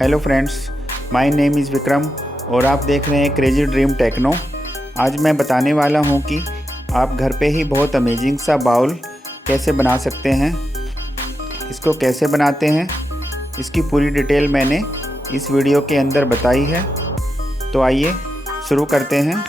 Hello friends, my name is Vikram और आप देख रहे हैं क्रेजी ड्रीम टेक्नो। आज मैं बताने वाला हूं कि आप घर पे ही बहुत अमेजिंग सा बाउल कैसे बना सकते हैं। इसको कैसे बनाते हैं इसकी पूरी डिटेल मैंने इस वीडियो के अंदर बताई है। तो आइए शुरू करते हैं।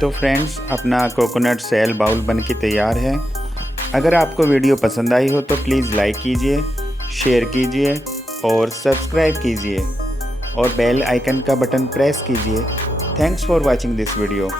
तो फ्रेंड्स, अपना कोकोनट शेल बाउल बन के तैयार है। अगर आपको वीडियो पसंद आई हो तो प्लीज़ लाइक कीजिए, शेयर कीजिए और सब्सक्राइब कीजिए और बेल आइकन का बटन प्रेस कीजिए। Thanks for watching this video.